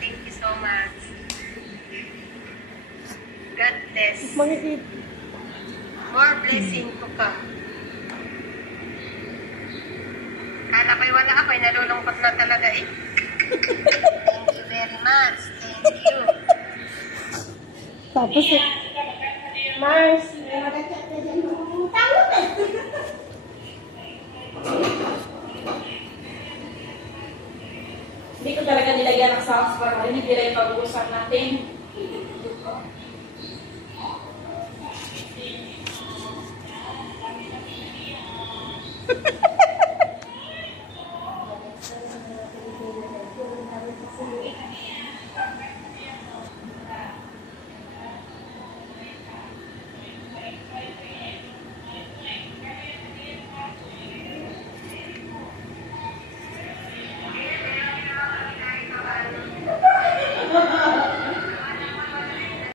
Thank you so much. God bless. More blessing to come. Kala ko'y wala ako, nalulungkot na talaga eh. Thank you very much. Thank you. Tapos Mars, may magachat ka dyan. Tawag eh. Hindi ko talaga nilagyan ng sounds para marinig nila yung pag-uusap natin.